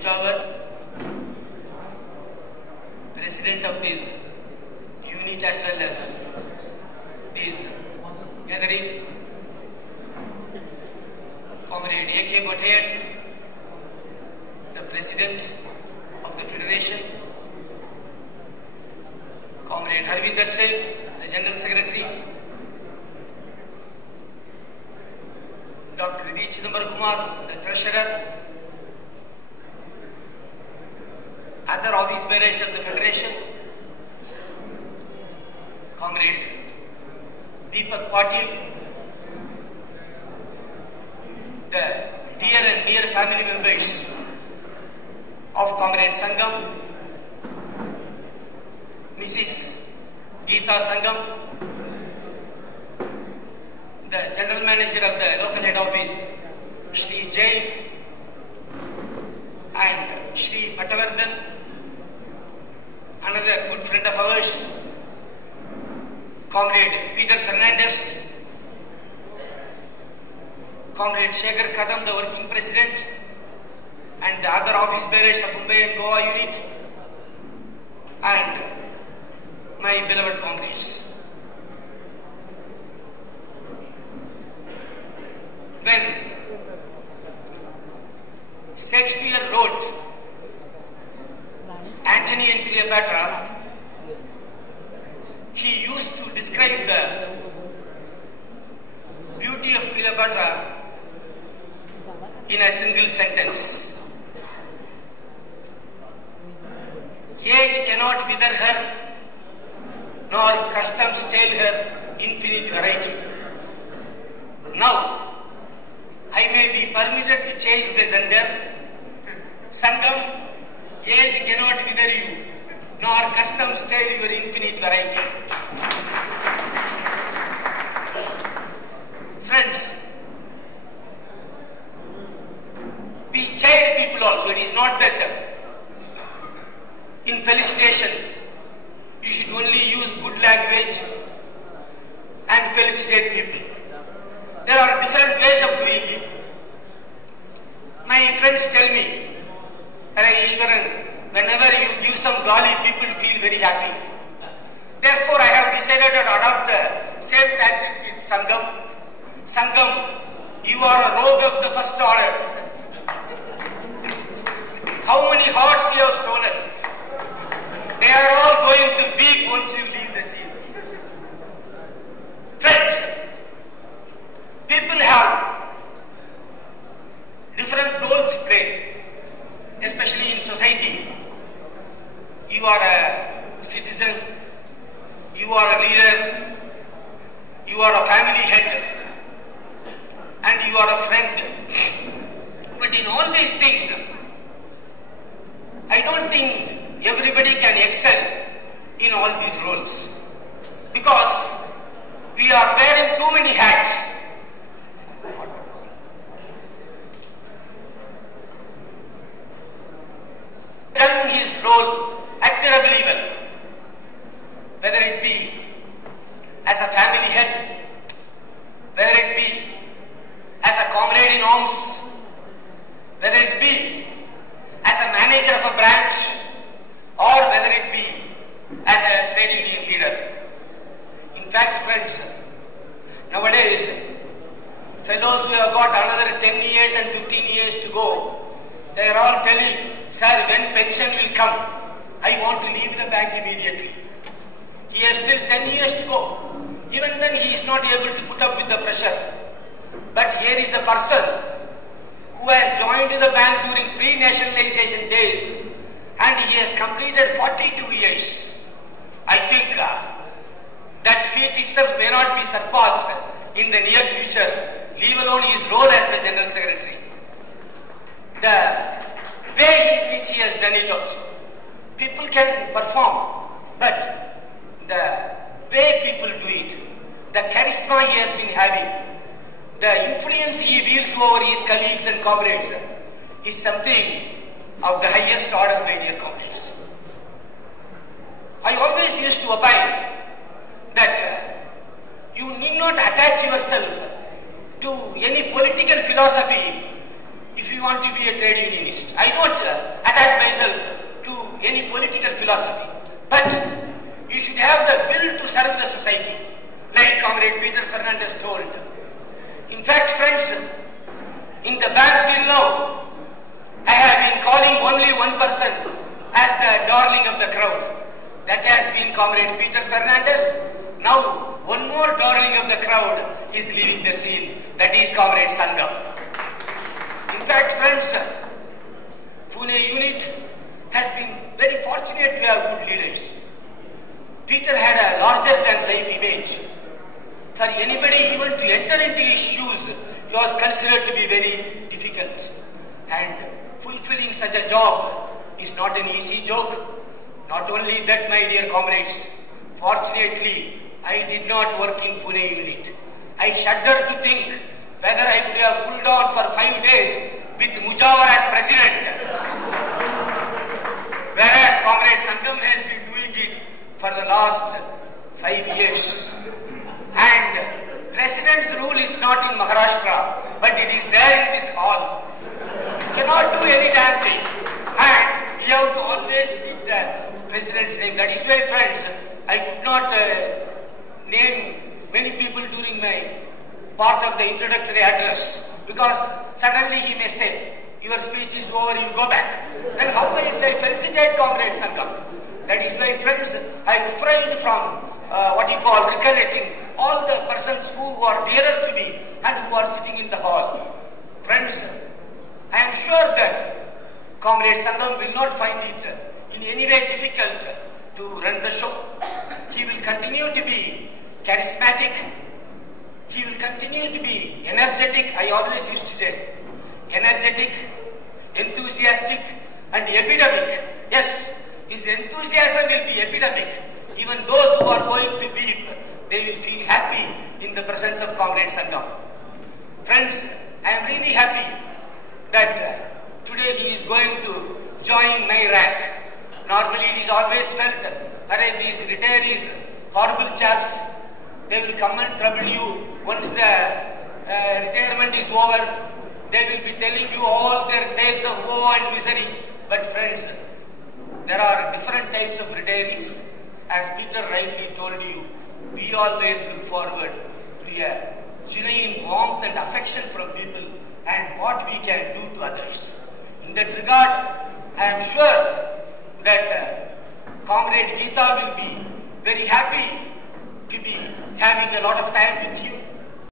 Mujawar, president of this unit as well as this gathering, Comrade A.K. Bhatia, the president of the federation, Comrade Harvinder Singh, the general secretary, Dr. V. Chidambar Kumar, the treasurer, other office bearers of the federation, Comrade Deepak Patil, the dear and near family members of Comrade Sangam, Mrs. Geeta Sangam, the general manager of the local head office, Shri Jain, and Shri Patavardhan, another good friend of ours, Comrade Peter Fernandez, Comrade Shekhar Kadam, the working president, and the other office bearers of Mumbai and Goa unit, and my beloved comrades. When Shakespeare wrote Antony and Cleopatra, he used to describe the beauty of Cleopatra in a single sentence. Age cannot wither her, nor customs tell her infinite variety. Now, I may be permitted to change the gender. Sangam, age cannot wither you, nor customs tell your infinite variety. Friends, be child people also. It is not that in felicitation you should only use good language and felicitate people. There are different ways of doing it. My friends tell me, Ishwaran, whenever you give some gali, people feel very happy. Therefore, I have decided to adopt the same tactic with Sangam. Sangam, you are a rogue of the first order. How many hearts you have stolen? They are all going to weep once you leave the scene. Friends, people have different roles to play, especially in society. You are a citizen, you are a leader, you are a family head, and you are a friend. But in all these things, I don't think everybody can excel in all these roles, because we are wearing too many hats. Done his role admirably well, whether it be as a family head, whether it be as a comrade in arms, whether it be as a manager of a branch, or whether it be as a trade union leader. In fact, friends, nowadays, fellows who have got another 10 years and 15 years to go, they are all telling, sir, when pension will come, I want to leave the bank immediately. He has still 10 years to go. Even then, he is not able to put up with the pressure. But here is the person who has joined the bank during pre-nationalization days, and he has completed 42 years. I think that feat itself may not be surpassed in the near future, leave alone his role as the General Secretary. The way in which he has done it also. People can perform, but the way people do it, the charisma he has been having, the influence he wields over his colleagues and comrades is something of the highest order, my dear comrades. I always used to opine that you need not attach yourself to any political philosophy if if you want to be a trade unionist. I don't attach myself to any political philosophy, but you should have the will to serve the society, like Comrade Peter Fernandez told. In fact, friends, in the bank till now, I have been calling only one person as the darling of the crowd. That has been Comrade Peter Fernandez. Now, one more darling of the crowd is leaving the scene. That is Comrade Sangam. In fact, friends, Pune unit has been very fortunate to have good leaders. Peter had a larger than life image. For anybody even to enter into his shoes, he was considered to be very difficult. And fulfilling such a job is not an easy joke. Not only that, my dear comrades, fortunately, I did not work in Pune unit. I shudder to think whether I could have pulled on for 5 days with Mujawar as president. Whereas Comrade Sangam has been doing it for the last 5 years. And president's rule is not in Maharashtra, but it is there in this hall. You cannot do any damn thing. And you have to always seek the president's name. That is why, friends, I could not name many people during my part of the introductory address, because suddenly he may say, your speech is over, you go back. Then how will I felicitate Comrade Sangam? That is why, friends, I refrained from recollecting all the persons who are dearer to me and who are sitting in the hall. Friends, I am sure that Comrade Sangam will not find it in any way difficult to run the show. He will continue to be charismatic. He will continue to be energetic. I always used to say, energetic, enthusiastic, and epidemic. Yes, his enthusiasm will be epidemic. Even those who are going to weep, they will feel happy in the presence of Comrade Sangam. Friends, I am really happy that today he is going to join my rank. Normally it is always felt that these retirees, horrible chaps, they will come and trouble you once the retirement is over. They will be telling you all their tales of woe and misery. But friends, there are different types of retirees. As Peter rightly told you, we always look forward to a genuine warmth and affection from people and what we can do to others. In that regard, I am sure that Comrade Geeta will be very happy to be having a lot of time with you.